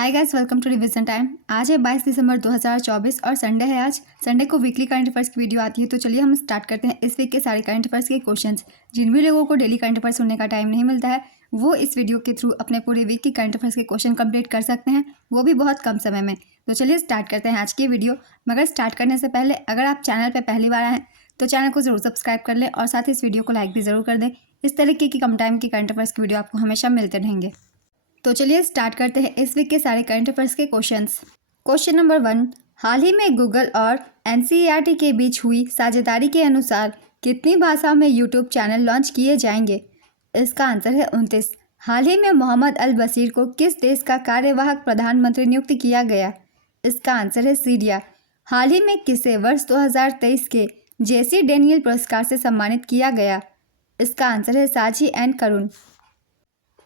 Hi guys, welcome to revision time. आज है 22 दिसंबर 2024 और संडे है। आज संडे को वीकली करंट अफेयर्स की वीडियो आती है। तो चलिए हम स्टार्ट करते हैं इस वीक के सारे करंट अफेयर्स के क्वेश्चंस। जिन भी लोगों को डेली करंट अफेयर्स सुनने का टाइम नहीं मिलता है वो इस वीडियो के थ्रू अपने पूरे वीक की करंट अफेयर्स के क्वेश्चन कंप्लीट कर सकते हैं, वो भी बहुत कम समय में। तो चलिए स्टार्ट करते हैं आज की वीडियो। मगर स्टार्ट करने से पहले अगर आप चैनल पर पहली बार आए हैं तो चैनल को जरूर सब्सक्राइब कर लें और साथ ही इस वीडियो को लाइक भी ज़रूर कर दें। इस तरीके की कम टाइम की करंट अफेयर्स की वीडियो आपको हमेशा मिलते रहेंगे। तो चलिए स्टार्ट करते हैं इस वीक के सारे करंट अफेयर्स के क्वेश्चंस। क्वेश्चन नंबर 1, हाल ही में गूगल और एनसीईआरटी के बीच हुई साझेदारी के अनुसार कितनी भाषाओं में यूट्यूब चैनल लॉन्च किए जाएंगे? इसका आंसर है 29। हाल ही में मोहम्मद अल बशीर को किस देश का कार्यवाहक प्रधानमंत्री नियुक्त किया गया? इसका आंसर है सीरिया। हाल ही में किसे वर्ष 2023 के जेसी डेनियल पुरस्कार से सम्मानित किया गया? इसका आंसर है साजी एंड करुण।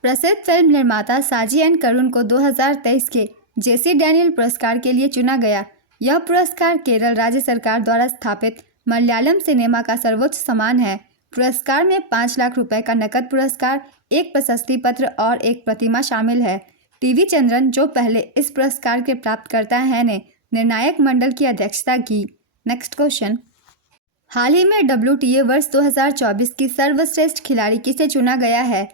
प्रसिद्ध फिल्म निर्माता साजी एंड करुण को 2023 के जेसी डैनियल पुरस्कार के लिए चुना गया। यह पुरस्कार केरल राज्य सरकार द्वारा स्थापित मलयालम सिनेमा का सर्वोच्च सम्मान है। पुरस्कार में 5 लाख रुपए का नकद पुरस्कार, एक प्रशस्ति पत्र और एक प्रतिमा शामिल है। टीवी चंद्रन, जो पहले इस पुरस्कार के प्राप्तकर्ता हैं, ने निर्णायक मंडल की अध्यक्षता की। नेक्स्ट क्वेश्चन, हाल ही में WTA वर्ष 2024 की सर्वश्रेष्ठ खिलाड़ी किसे चुना गया है?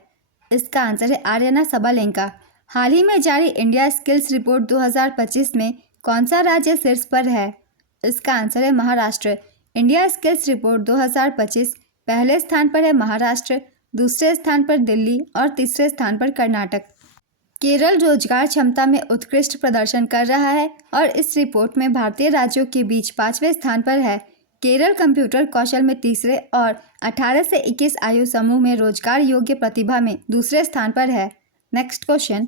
इसका आंसर है आर्यना सबालेंका। हाल ही में जारी इंडिया स्किल्स रिपोर्ट 2025 में कौन सा राज्य शीर्ष पर है? इसका आंसर है महाराष्ट्र। इंडिया स्किल्स रिपोर्ट 2025 पहले स्थान पर है महाराष्ट्र, दूसरे स्थान पर दिल्ली और तीसरे स्थान पर कर्नाटक। केरल रोजगार क्षमता में उत्कृष्ट प्रदर्शन कर रहा है और इस रिपोर्ट में भारतीय राज्यों के बीच 5वें स्थान पर है। केरल कंप्यूटर कौशल में तीसरे और 18 से 21 आयु समूह में रोजगार योग्य प्रतिभा में दूसरे स्थान पर है। नेक्स्ट क्वेश्चन,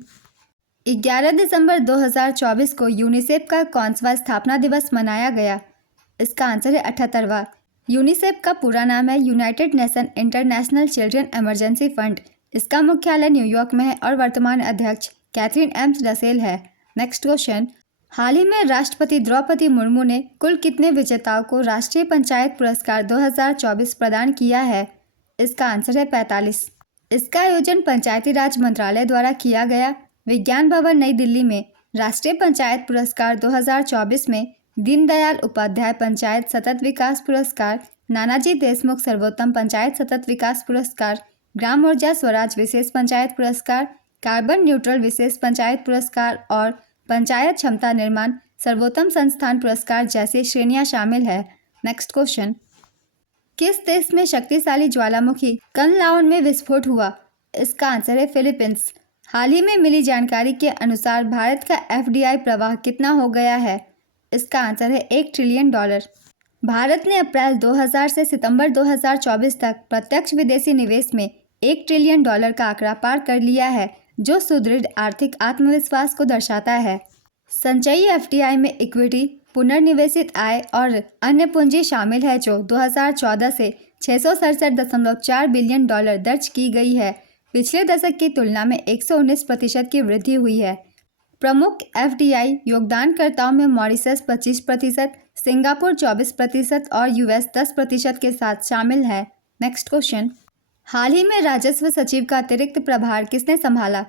11 दिसंबर 2024 को यूनिसेफ का कौनसा स्थापना दिवस मनाया गया? इसका आंसर है 78वां। यूनिसेफ का पूरा नाम है United nation international children emergency fund. इसका मुख्यालय न्यूयॉर्क में है और वर्तमान अध्यक्ष कैथरीन एम रसेल है। नेक्स्ट क्वेश्चन, हाल ही में राष्ट्रपति द्रौपदी मुर्मू ने कुल कितने विजेताओं को राष्ट्रीय पंचायत पुरस्कार 2024 प्रदान किया है? इसका आंसर है 45। इसका आयोजन पंचायती राज मंत्रालय द्वारा किया गया। विज्ञान भवन नई दिल्ली में राष्ट्रीय पंचायत पुरस्कार 2024 में दीनदयाल उपाध्याय पंचायत सतत विकास पुरस्कार, नानाजी देशमुख सर्वोत्तम पंचायत सतत विकास पुरस्कार, ग्राम ऊर्जा स्वराज विशेष पंचायत पुरस्कार, कार्बन न्यूट्रल विशेष पंचायत पुरस्कार और पंचायत क्षमता निर्माण सर्वोत्तम संस्थान पुरस्कार जैसी श्रेणियां शामिल है। नेक्स्ट क्वेश्चन, किस देश में शक्तिशाली ज्वालामुखी कनलाउन में विस्फोट हुआ? इसका आंसर है फिलीपींस। हाल ही में मिली जानकारी के अनुसार भारत का FDI प्रवाह कितना हो गया है? इसका आंसर है $1 ट्रिलियन। भारत ने अप्रैल 2000 से सितंबर 2024 तक प्रत्यक्ष विदेशी निवेश में $1 ट्रिलियन का आंकड़ा पार कर लिया है, जो सुदृढ़ आर्थिक आत्मविश्वास को दर्शाता है। संचयी FDI में इक्विटी, पुनर्निवेशित आय और अन्य पूंजी शामिल है, जो 2014 से $667.4 बिलियन दर्ज की गई है। पिछले दशक की तुलना में 119% की वृद्धि हुई है। प्रमुख FDI योगदानकर्ताओं में मॉरिशस 25%, सिंगापुर 24% और US 10% के साथ शामिल है। नेक्स्ट क्वेश्चन, हाल ही में राजस्व सचिव का अतिरिक्त प्रभार किसने संभाला?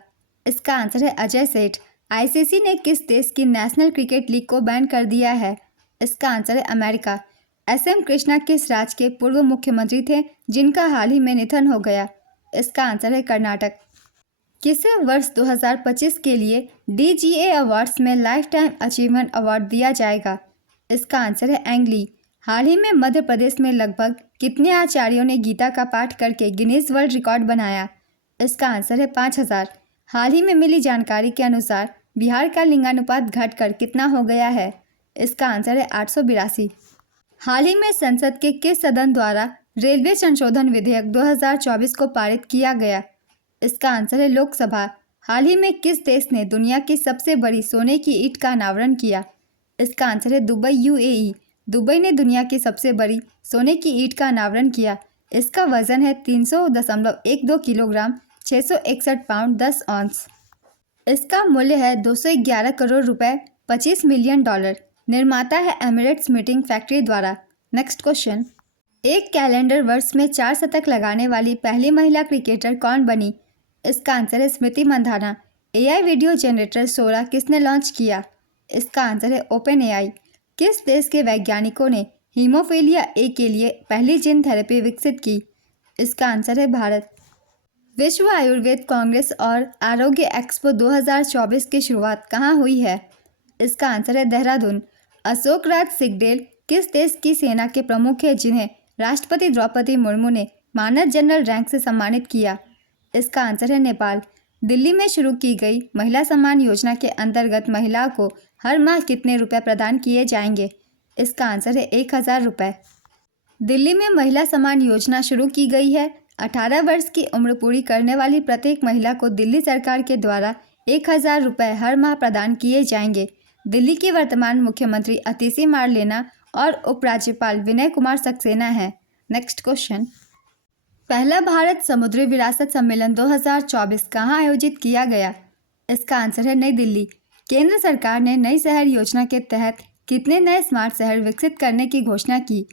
इसका आंसर है अजय सेठ। ICC ने किस देश की नेशनल क्रिकेट लीग को बैन कर दिया है? इसका आंसर है अमेरिका। SM कृष्णा किस राज्य के पूर्व मुख्यमंत्री थे जिनका हाल ही में निधन हो गया? इसका आंसर है कर्नाटक। किसे वर्ष 2025 के लिए DGA अवार्ड्स में लाइफ टाइम अचीवमेंट अवार्ड दिया जाएगा? इसका आंसर है एंग ली। हाल ही में मध्य प्रदेश में लगभग कितने आचार्यों ने गीता का पाठ करके गिनीज वर्ल्ड रिकॉर्ड बनाया? इसका आंसर है 5000। हाल ही में मिली जानकारी के अनुसार बिहार का लिंगानुपात घटकर कितना हो गया है? इसका आंसर है 882। हाल ही में संसद के किस सदन द्वारा रेलवे संशोधन विधेयक 2024 को पारित किया गया? इसका आंसर है लोकसभा। हाल ही में किस देश ने दुनिया की सबसे बड़ी सोने की ईंट का अनावरण किया? इसका आंसर है दुबई, UAE। दुबई ने दुनिया की सबसे बड़ी सोने की ईंट का अनावरण किया। इसका वजन है 300.12 किलोग्राम, 661 पाउंड 10 ऑन्स। इसका मूल्य है 211 करोड़ रुपए, $25 मिलियन। निर्माता है एमिरेट्स मीटिंग फैक्ट्री द्वारा। नेक्स्ट क्वेश्चन, एक कैलेंडर वर्ष में 4 शतक लगाने वाली पहली महिला क्रिकेटर कौन बनी? इसका आंसर है Smriti Mandhana. AI video generator सोरा किसने लॉन्च किया? इसका आंसर है ओपन एआई। किस देश के वैज्ञानिकों ने हीमोफीलिया ए के लिए पहली जीन थेरेपी विकसित की? इसका आंसर है भारत। विश्व आयुर्वेद कांग्रेस और आरोग्य एक्सपो 2024 की शुरुआत कहाँ हुई है? इसका आंसर है देहरादून। अशोक राज सिंगडेल किस देश की सेना के प्रमुख हैं जिन्हें राष्ट्रपति द्रौपदी मुर्मू ने मानद जनरल रैंक से सम्मानित किया? इसका आंसर है नेपाल। दिल्ली में शुरू की गई महिला सम्मान योजना के अंतर्गत महिला को हर माह कितने रुपए प्रदान किए जाएंगे? इसका आंसर है 1000 रुपये। दिल्ली में महिला सम्मान योजना शुरू की गई है। 18 वर्ष की उम्र पूरी करने वाली प्रत्येक महिला को दिल्ली सरकार के द्वारा 1000 रुपये हर माह प्रदान किए जाएंगे। दिल्ली की वर्तमान मुख्यमंत्री अतिशी मारलेना और उपराज्यपाल विनय कुमार सक्सेना है। Next question. पहला भारत समुद्री विरासत सम्मेलन 2024 कहाँ आयोजित किया गया? इसका आंसर है नई दिल्ली। केंद्र सरकार ने नई शहर योजना के तहत कितने नए स्मार्ट शहर विकसित करने की घोषणा की?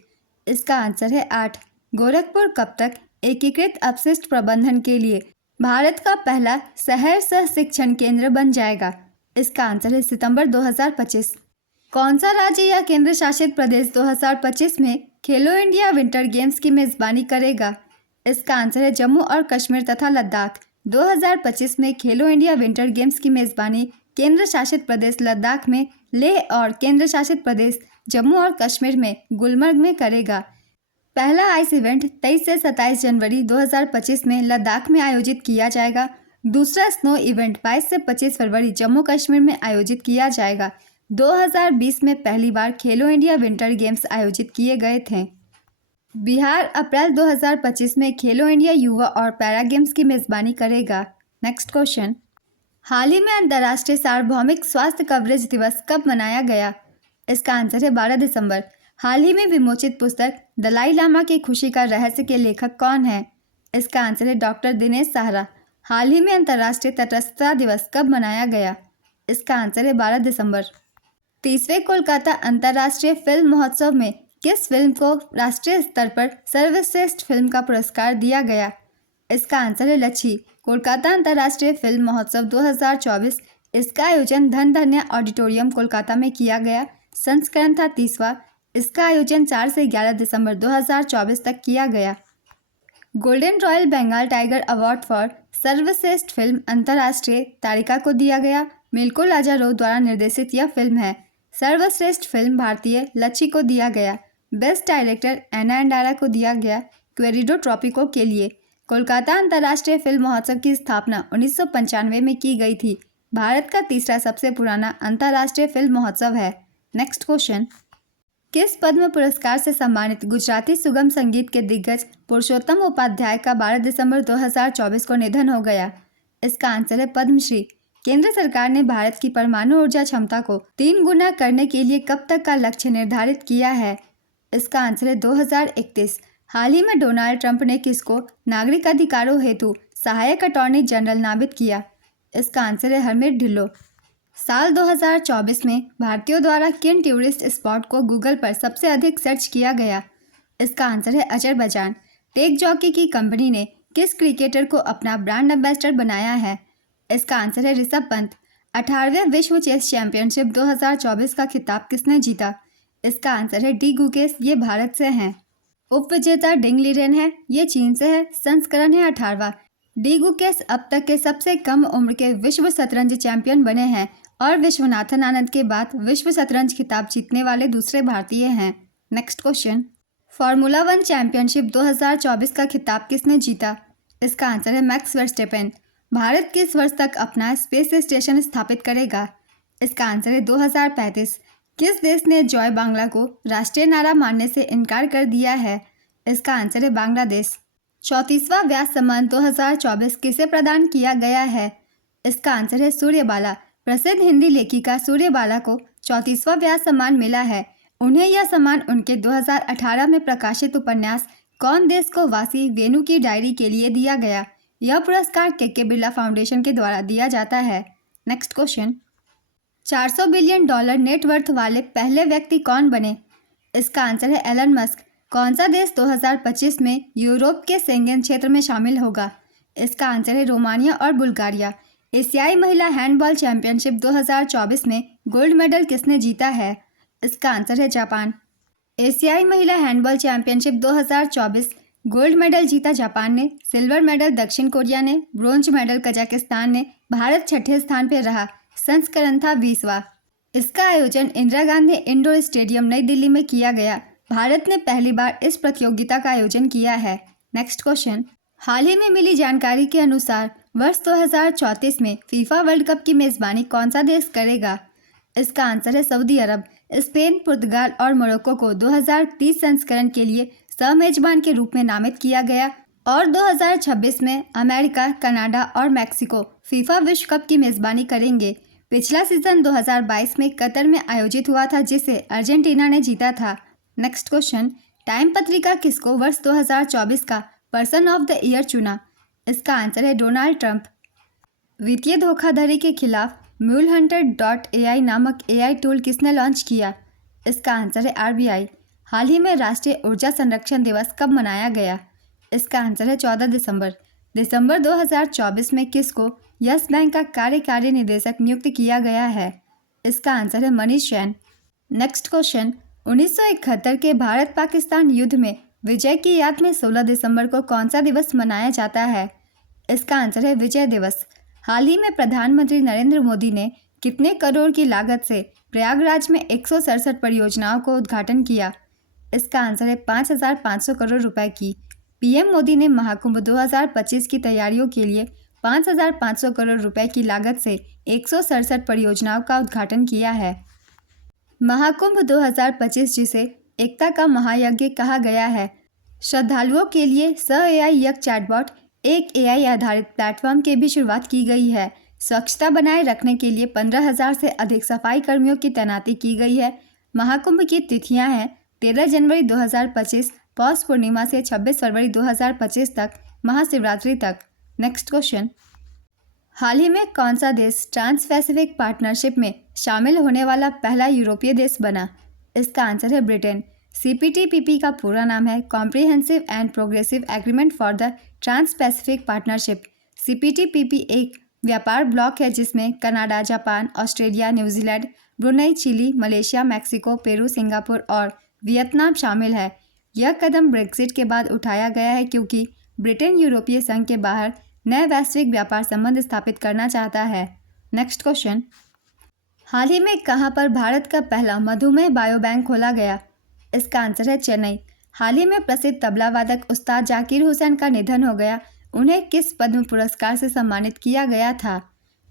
इसका आंसर है 8। गोरखपुर कब तक एकीकृत अपशिष्ट प्रबंधन के लिए भारत का पहला शहर सह शिक्षण केंद्र बन जाएगा? इसका आंसर है सितंबर 2025। कौन सा राज्य या केंद्र शासित प्रदेश 2025 में खेलो इंडिया विंटर गेम्स की मेजबानी करेगा? इसका आंसर है जम्मू और कश्मीर तथा लद्दाख। 2025 में खेलो इंडिया विंटर गेम्स की मेजबानी केंद्र शासित प्रदेश लद्दाख में लेह और केंद्र शासित प्रदेश जम्मू और कश्मीर में गुलमर्ग में करेगा। पहला आइस इवेंट 23 से 27 जनवरी 2025 में लद्दाख में आयोजित किया जाएगा। दूसरा स्नो इवेंट 22 से 25 फरवरी जम्मू कश्मीर में आयोजित किया जाएगा। 2020 में पहली बार खेलो इंडिया विंटर गेम्स आयोजित किए गए थे। बिहार अप्रैल 2025 में खेलो इंडिया युवा और पैरा गेम्स की मेजबानी करेगा। Next question. हाल ही में अंतर्राष्ट्रीय सार्वभौमिक स्वास्थ्य कवरेज दिवस कब मनाया गया? इसका आंसर है 12 दिसंबर। हाल ही में विमोचित पुस्तक दलाई लामा की खुशी का रहस्य के लेखक कौन है? इसका आंसर है डॉक्टर दिनेश साहरा। हाल ही में अंतर्राष्ट्रीय तटस्थता दिवस कब मनाया गया? इसका आंसर है 12 दिसंबर। 30वें कोलकाता अंतर्राष्ट्रीय फिल्म महोत्सव में किस फिल्म को राष्ट्रीय स्तर पर सर्वश्रेष्ठ फिल्म का पुरस्कार दिया गया? इसका आंसर है लच्छी। कोलकाता अंतर्राष्ट्रीय फिल्म महोत्सव 2024 इसका आयोजन धनधन्य ऑडिटोरियम कोलकाता में किया गया। संस्करण था 30वां। इसका आयोजन 4 से 11 दिसंबर 2024 तक किया गया। Golden royal Bengal tiger award for सर्वश्रेष्ठ फिल्म अंतर्राष्ट्रीय तारिका को दिया गया। मिल्को लाजारो द्वारा निर्देशित यह फिल्म है। सर्वश्रेष्ठ फिल्म भारतीय लच्छी को दिया गया। बेस्ट डायरेक्टर एना एंडारा को दिया गया क्वेरिडो ट्रॉपिको के लिए। कोलकाता अंतर्राष्ट्रीय फिल्म महोत्सव की स्थापना 1995 में की गई थी। भारत का तीसरा सबसे पुराना अंतर्राष्ट्रीय फिल्म महोत्सव है। Next question. किस पद्म पुरस्कार से सम्मानित गुजराती सुगम संगीत के दिग्गज पुरुषोत्तम उपाध्याय का 12 दिसंबर 2024 को निधन हो गया? इसका आंसर है पद्मश्री। केंद्र सरकार ने भारत की परमाणु ऊर्जा क्षमता को 3 गुना करने के लिए कब तक का लक्ष्य निर्धारित किया है? इसका आंसर है 2031। हाल ही में डोनाल्ड ट्रंप ने किसको नागरिक अधिकारों हेतु सहायक अटॉर्नी जनरल नामित किया? इसका आंसर है हरमीत ढिल्लो। साल 2024 में भारतीयों द्वारा किन टूरिस्ट स्पॉट को गूगल पर सबसे अधिक सर्च किया गया? इसका आंसर है अजरबैजान। टेक जॉकी की कंपनी ने किस क्रिकेटर को अपना ब्रांड एम्बेसडर बनाया है? इसका आंसर है ऋषभ पंत। 18वें विश्व चेस चैंपियनशिप 2024 का खिताब किसने जीता? इसका आंसर है डी गुकेश। ये भारत से हैं। उपविजेता डिंग लीरेन है, ये चीन से है। संस्करण है 18वां। डी गुकेश अब तक के सबसे कम उम्र के विश्व शतरंज चैंपियन बने हैं और विश्वनाथन आनंद के बाद विश्व शतरंज खिताब जीतने वाले दूसरे भारतीय हैं। Next question. फार्मूला 1 चैंपियनशिप 2024 का खिताब किसने जीता? इसका आंसर है मैक्स वर्स्टेपेन। भारत किस वर्ष तक अपना स्पेस स्टेशन स्थापित करेगा? इसका आंसर है 2035। किस देश ने जॉय बांग्ला को राष्ट्रीय नारा मानने से इनकार कर दिया है? इसका आंसर है बांग्लादेश। 34वां व्यास सम्मान 2024 किसे प्रदान किया गया है? इसका आंसर है सूर्यबाला। प्रसिद्ध हिंदी लेखिका सूर्यबाला को 34वां व्यास सम्मान मिला है। उन्हें यह सम्मान उनके 2018 में प्रकाशित उपन्यास कौन देश को वासी वेणु की डायरी के लिए दिया गया। यह पुरस्कार के बिरला फाउंडेशन के द्वारा दिया जाता है। Next question. 400 billion dollar net worth वाले पहले व्यक्ति कौन बने? इसका आंसर है एलन मस्क। कौन सा देश 2025 में यूरोप के शेंगेन क्षेत्र में शामिल होगा? इसका आंसर है रोमानिया और बुल्गारिया। एशियाई महिला हैंडबॉल चैंपियनशिप 2024 में गोल्ड मेडल किसने जीता है? इसका आंसर है जापान। एशियाई महिला हैंडबॉल चैंपियनशिप 2024 गोल्ड मेडल जीता जापान ने, सिल्वर मेडल दक्षिण कोरिया ने, ब्रोंज मेडल कजाकिस्तान ने, भारत छठे स्थान पर रहा। संस्करण था 20वां। इसका आयोजन इंदिरा गांधी इंडोर स्टेडियम नई दिल्ली में किया गया। भारत ने पहली बार इस प्रतियोगिता का आयोजन किया है। नेक्स्ट क्वेश्चन, हाल ही में मिली जानकारी के अनुसार वर्ष 2034 में फीफा वर्ल्ड कप की मेजबानी कौन सा देश करेगा? इसका आंसर है सऊदी अरब। स्पेन, पुर्तगाल और मोरक्को को 2030 संस्करण के लिए सह मेजबान के रूप में नामित किया गया और 2026 में अमेरिका, कनाडा और मैक्सिको फीफा विश्व कप की मेजबानी करेंगे। पिछला सीजन 2022 में कतर में आयोजित हुआ था, जिसे अर्जेंटीना ने जीता था। नेक्स्ट क्वेश्चन, टाइम पत्रिका किसको वर्ष 2024 का पर्सन ऑफ द ईयर चुना? इसका आंसर है डोनाल्ड ट्रंप। वित्तीय धोखाधड़ी के खिलाफ MuleHunter.ai नामक AI टूल किसने लॉन्च किया? इसका आंसर है RBI। हाल ही में राष्ट्रीय ऊर्जा संरक्षण दिवस कब मनाया गया? इसका आंसर है 14 दिसंबर। दिसंबर 2024 में किसको यस बैंक का कार्यकारी निदेशक नियुक्त किया गया है? इसका आंसर है मनीष जैन। नेक्स्ट क्वेश्चन, 1971 के भारत पाकिस्तान युद्ध में विजय की याद में 16 दिसंबर को कौन सा दिवस मनाया जाता है? इसका आंसर है विजय दिवस। हाल ही में प्रधानमंत्री नरेंद्र मोदी ने कितने करोड़ की लागत से प्रयागराज में 167 परियोजनाओं को उद्घाटन किया? इसका आंसर है 5,500 करोड़ रुपए की। पीएम मोदी ने महाकुंभ 2025 की तैयारियों के लिए 5,500 करोड़ रुपए की लागत से 167 परियोजनाओं का उद्घाटन किया है। महाकुंभ 2025, जिसे एकता का महायज्ञ कहा गया है, श्रद्धालुओं के लिए AI यज्ञ चैटबॉट, एक AI आधारित प्लेटफॉर्म की भी शुरुआत की गई है। स्वच्छता बनाए रखने के लिए 15,000 से अधिक सफाई कर्मियों की तैनाती की गई है। महाकुंभ की तिथियां हैं 13 जनवरी 2025 पौष पूर्णिमा से 26 फरवरी 2025 तक, महाशिवरात्रि तक। नेक्स्ट क्वेश्चन, हाल ही में कौन सा देश ट्रांस पैसिफिक पार्टनरशिप में शामिल होने वाला पहला यूरोपीय देश बना? इसका आंसर है ब्रिटेन। CPTPP का पूरा नाम है Comprehensive and Progressive Agreement for the Trans Pacific Partnership. CPTPP एक व्यापार ब्लॉक है जिसमें Canada, Japan, Australia, New Zealand, Brunei, Chile, Malaysia, Mexico, Peru, Singapore और वियतनाम शामिल है। यह कदम ब्रेक्जिट के बाद उठाया गया है क्योंकि ब्रिटेन यूरोपीय संघ के बाहर नए वैश्विक व्यापार संबंध स्थापित करना चाहता है। नेक्स्ट क्वेश्चन, हाल ही में कहां पर भारत का पहला मधुमेह बायोबैंक खोला गया? इसका आंसर है चेन्नई। हाल ही में प्रसिद्ध तबला वादक उस्ताद जाकिर हुसैन का निधन हो गया। उन्हें किस पद्म पुरस्कार से सम्मानित किया गया था?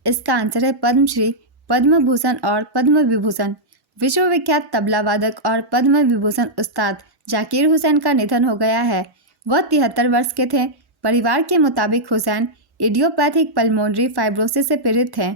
इसका आंसर है पद्मश्री, पद्म भूषण और पद्म विभूषण। विश्वविख्यात तबला वादक और पद्म विभूषण उस्ताद जाकिर हुसैन का निधन हो गया है। वह 73 वर्ष के थे। परिवार के मुताबिक हुसैन इडियोपैथिक पल्मोनरी फाइब्रोसिस से पीड़ित थे।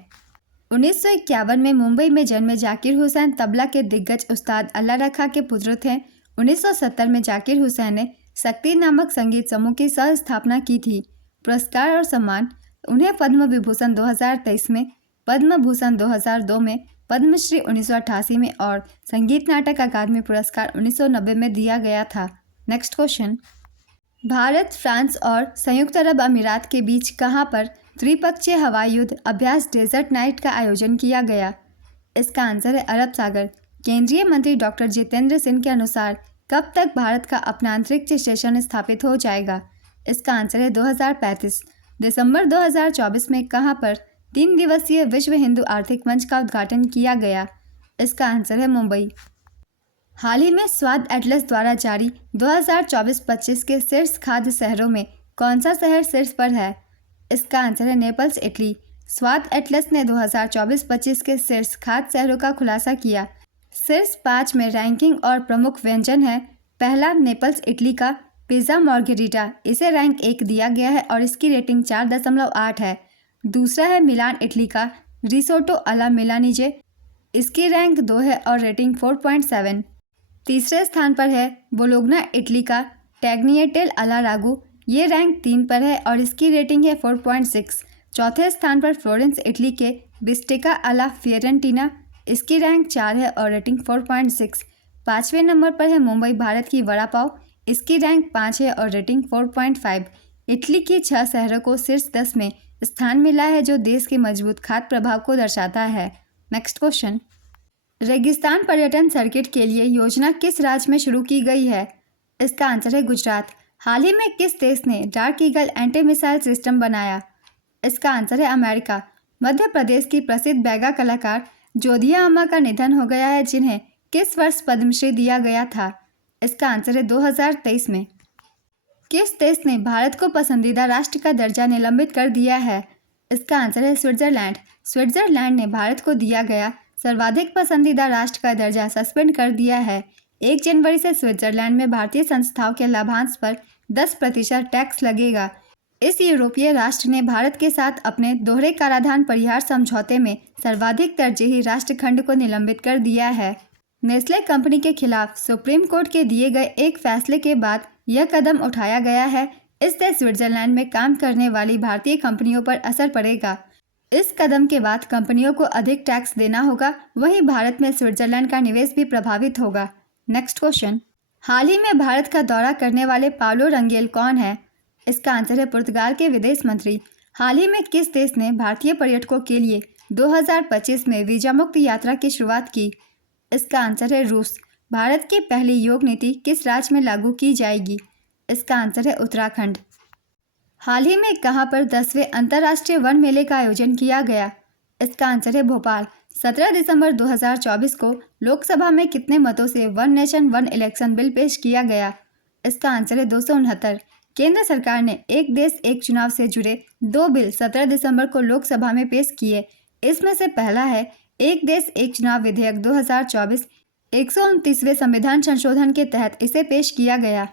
1951 में मुंबई में जन्मे जाकिर हुसैन तबला के दिग्गज उस्ताद अल्लाह रखा के पुत्र थे। 1970 में जाकिर हुसैन ने शक्ति नामक संगीत समूह की सह स्थापना की थी। पुरस्कार और सम्मान, उन्हें पद्म विभूषण 2023 में, पद्म भूषण 2002 में, पद्मश्री 1988 में और संगीत नाटक अकादमी पुरस्कार 1990 में दिया गया था। नेक्स्ट क्वेश्चन, भारत, फ्रांस और संयुक्त अरब अमीरात के बीच कहां पर त्रिपक्षीय हवाई युद्ध अभ्यास डेजर्ट नाइट का आयोजन किया गया? इसका आंसर है अरब सागर। केंद्रीय मंत्री डॉक्टर जितेंद्र सिंह के अनुसार कब तक भारत का अपना अंतरिक्ष स्टेशन स्थापित हो जाएगा? इसका आंसर है 2035। दिसंबर 2024 में कहां पर 3 दिवसीय विश्व हिंदू आर्थिक मंच का उद्घाटन किया गया? इसका आंसर है मुंबई। हाल ही में स्वाद एटलस द्वारा जारी 2024-25 के शीर्ष खाद्य शहरों में कौन सा शहर शीर्ष पर है? इसका आंसर है नेपल्स, इटली। स्वाद एटलस ने 2024-25 के शीर्ष खाद्य शहरों का खुलासा किया। शीर्ष 5 में रैंकिंग और प्रमुख व्यंजन है। पहला नेपल्स, इटली का पिज़्ज़ा मार्गेरिटा, इसे रैंक 1 दिया गया है और इसकी रेटिंग 4.8 है। दूसरा है मिलान, इटली का रिसोटो अला मिलानीजे, इसकी रैंक 2 है और रेटिंग 4.7। तीसरे स्थान पर है बोलोग्ना, इटली का टैग्निएटेल अला रागू, ये रैंक 3 पर है और इसकी रेटिंग है 4.6। चौथे स्थान पर फ्लोरेंस, इटली के बिस्टेका अला फियोरेंटीना, इसकी रैंक 4 है और रेटिंग 4.6। पाँचवें नंबर पर है मुंबई, भारत की वड़ा पाव, इसकी रैंक 5 है और रेटिंग 4.5। इटली के 6 शहरों को शीर्ष 10 में स्थान मिला है जो देश के मजबूत खाद्य प्रभाव को दर्शाता है। नेक्स्ट क्वेश्चन, रेगिस्तान पर्यटन सर्किट के लिए योजना किस राज्य में शुरू की गई है? इसका आंसर है गुजरात। हाल ही में किस देश ने dark eagle anti missile system बनाया? इसका आंसर है अमेरिका। मध्य प्रदेश की प्रसिद्ध बैगा कलाकार जोधिया अम्मा का निधन हो गया है, जिन्हें किस वर्ष पद्मश्री दिया गया था? इसका आंसर है 2023 में। किस देश ने भारत को पसंदीदा राष्ट्र का दर्जा निलंबित कर दिया है? इसका आंसर है स्विट्जरलैंड। स्विट्जरलैंड ने भारत को दिया गया सर्वाधिक पसंदीदा राष्ट्र का दर्जा सस्पेंड कर दिया है। 1 जनवरी से स्विट्जरलैंड में भारतीय संस्थाओं के लाभांश पर 10% टैक्स लगेगा। इस यूरोपीय राष्ट्र ने भारत के साथ अपने दोहरे कराधान परिहार समझौते में सर्वाधिक तरजीही राष्ट्रखंड को निलंबित कर दिया है। नेस्ले कंपनी के खिलाफ सुप्रीम कोर्ट के दिए गए एक फैसले के बाद यह कदम उठाया गया है। इससे स्विट्जरलैंड में काम करने वाली भारतीय कंपनियों पर असर पड़ेगा। इस कदम के बाद कंपनियों को अधिक टैक्स देना होगा, वहीं भारत में स्विट्जरलैंड का निवेश भी प्रभावित होगा। नेक्स्ट क्वेश्चन, हाल ही में भारत का दौरा करने वाले पाउलो रंगेल कौन है? इसका आंसर है पुर्तगाल के विदेश मंत्री। हाल ही में किस देश ने भारतीय पर्यटकों के लिए 2025 में वीजा मुक्त यात्रा की शुरुआत की? इसका आंसर है रूस। भारत की पहली योग नीति किस राज्य में लागू की जाएगी? इसका आंसर है उत्तराखंड। हाल ही में कहां पर 10वें अंतर्राष्ट्रीय वन मेले का आयोजन किया गया? इसका आंसर है भोपाल। 17 दिसंबर 2024 को लोकसभा में कितने मतों से one nation one election bill पेश किया गया? इसका आंसर है 269। केंद्र सरकार ने एक देश एक चुनाव से जुड़े 2 बिल 17 दिसंबर को लोकसभा में पेश किए। इसमें से पहला है एक देश एक चुनाव विधेयक 2024। 129वें संविधान संशोधन के तहत इसे पेश किया गया।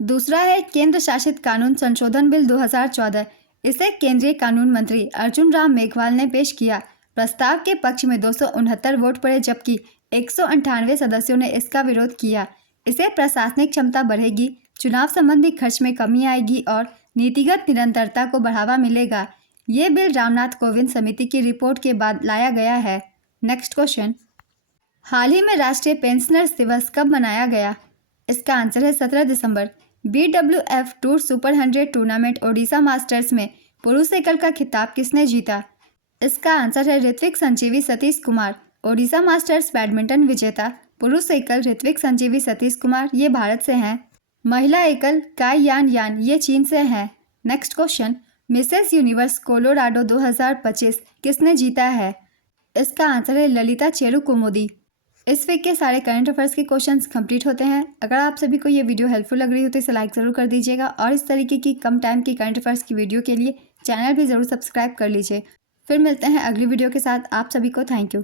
दूसरा है केंद्र शासित कानून संशोधन बिल 2014। इसे केंद्रीय कानून मंत्री अर्जुन राम मेघवाल ने पेश किया। प्रस्ताव के पक्ष में 269 वोट पड़े, जबकि 198 सदस्यों ने इसका विरोध किया। इसे प्रशासनिक क्षमता बढ़ेगी, चुनाव संबंधी खर्च में कमी आएगी और नीतिगत निरंतरता को बढ़ावा मिलेगा। ये बिल रामनाथ कोविंद समिति की रिपोर्ट के बाद लाया गया है। नेक्स्ट क्वेश्चन, हाल ही में राष्ट्रीय पेंशनर्स दिवस कब मनाया गया? इसका आंसर है 17 दिसंबर। BWF tour super 100 tournament Odisha masters में पुरुष एकल का खिताब किसने जीता? इसका आंसर है ऋत्विक संजीवी सतीश कुमार। ओडिशा मास्टर्स बैडमिंटन विजेता पुरुष एकल ऋत्विक संजीवी सतीश कुमार ये भारत से हैं। महिला एकल काई यान यान ये चीन से हैं। Next question, Mrs universe Colorado 2025 किसने जीता है? इसका आंसर है ललिता चेरुकुमुदी। इस वीक के सारे करंट अफेयर्स के क्वेश्चंस कंप्लीट होते हैं। अगर आप सभी को ये वीडियो हेल्पफुल लग रही हो तो इसे लाइक ज़रूर कर दीजिएगा और इस तरीके की कम टाइम की करंट अफेयर्स की वीडियो के लिए चैनल भी ज़रूर सब्सक्राइब कर लीजिए। फिर मिलते हैं अगली वीडियो के साथ। आप सभी को थैंक यू।